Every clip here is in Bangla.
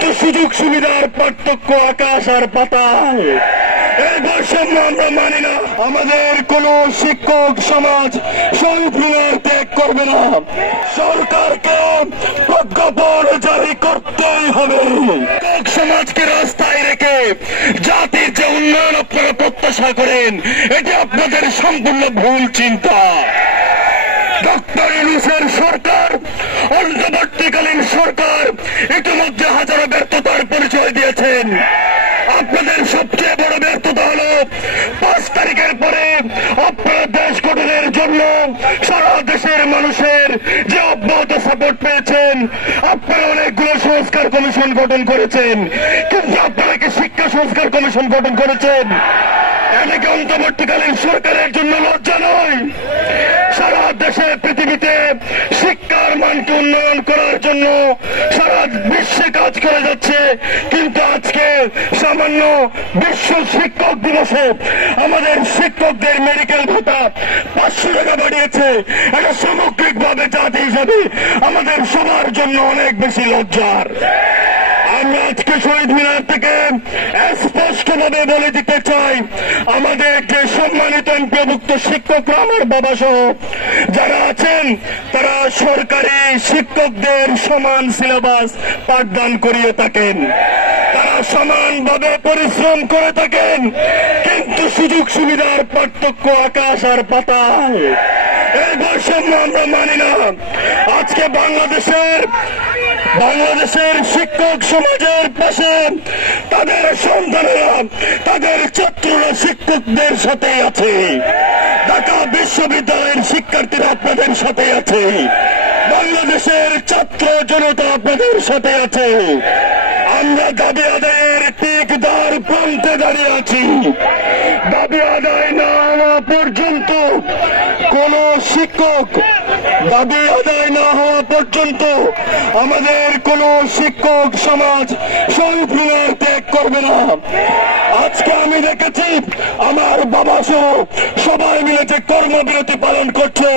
কিন্তু সুযোগ সুবিধার পার্থক্য আকাশ আর পাতাল। এই বৈষম্য আমরা মানি না। আমাদের কোন শিক্ষক সমাজ শহীদ মিনার ত্যাগ করবে না। সরকারকে প্রজ্ঞাপন জারি করতেই হবে। শিক্ষক সমাজকে রাস্তায় রেখে জাতির যে উন্নয়ন আপনারা প্রত্যাশা করেন, এটি আপনাদের সম্পূর্ণ ভুল চিন্তা। ডক্টর ইউনূসের সরকার, অন্তর্বর্তীকালীন সরকার ইতিমধ্যে হাজারো ব্যর্থতার পরিচয় দিয়েছেন। আপনাদের সবচেয়ে বড় ব্যর্থতা হল 5 তারিখের পরে আপনারা দেশ গঠনের জন্য সারা দেশের মানুষের যে অব্যাহত সাপোর্ট পেয়েছেন। আপনারা অনেকগুলো সংস্কার কমিশন গঠন করেছেন, কিন্তু আপনারা কি শিক্ষা সংস্কার কমিশন গঠন করেছেন? এটাকে অন্তর্বর্তীকালীন সরকারের জন্য লজ্জা নয়? সারা দেশে পৃথিবীতে শিক্ষার মানকে উন্নয়ন করার জন্য সারা বিশ্বে কাজ করে যাচ্ছে, কিন্তু আজকে সামান্য বিশ্ব শিক্ষক দিবসে আমাদের শিক্ষকদের মেডিকেল ভাতা 500 টাকা বাড়িয়েছে। এটা সামগ্রিকভাবে জাতি হিসাবে আমাদের সবার জন্য অনেক বেশি লজ্জার। আমরা আজকে শহীদ মিনার থেকে স্পষ্টভাবে বলে দিতে চাই, আমাদের যে সম্মানিত এমপিভুক্ত শিক্ষকরা, আমার বাবা সহ যারা আছেন, তারা সরকারি শিক্ষকদের সমান সিলেবাস পাঠদান করিয়ে থাকেন, তারা সমানভাবে পরিশ্রম করে থাকেন, কিন্তু সুযোগ সুবিধার পার্থক্য আকাশ আর পাতাল। এই বৈষম্য আমরা মানি না। আজকে বাংলাদেশের শিক্ষক সমাজের পাশে তাদের সন্তানেরা, তাদের ছাত্ররা শিক্ষকদের সাথে আছে। ঢাকা বিশ্ববিদ্যালয়ের শিক্ষার্থীরা আপনাদের সাথে আছে। বাংলাদেশের ছাত্র জনতা আপনাদের সাথে আছে। আমরা দাবি আদায়ের ঠিক দ্বার প্রান্তে দাঁড়িয়ে আছি। দাবি আদায় না হওয়া পর্যন্ত কোন শিক্ষক, দাবি আদায় না হওয়া পর্যন্ত আমাদের কোন শিক্ষক সমাজ শহীদ মিনার ত্যাগ করবে না। আজকে আমি দেখেছি আমার বাবা সহ সবাই মিলে যে কর্মবিরতি পালন করছে,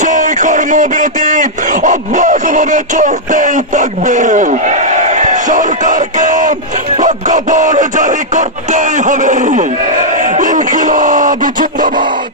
সেই কর্মবিরতি অব্যাহতভাবে চলতেই থাকবে। সরকারকে প্রজ্ঞাপন জারি করতেই হবে। ইনকিলাব জিন্দাবাদ।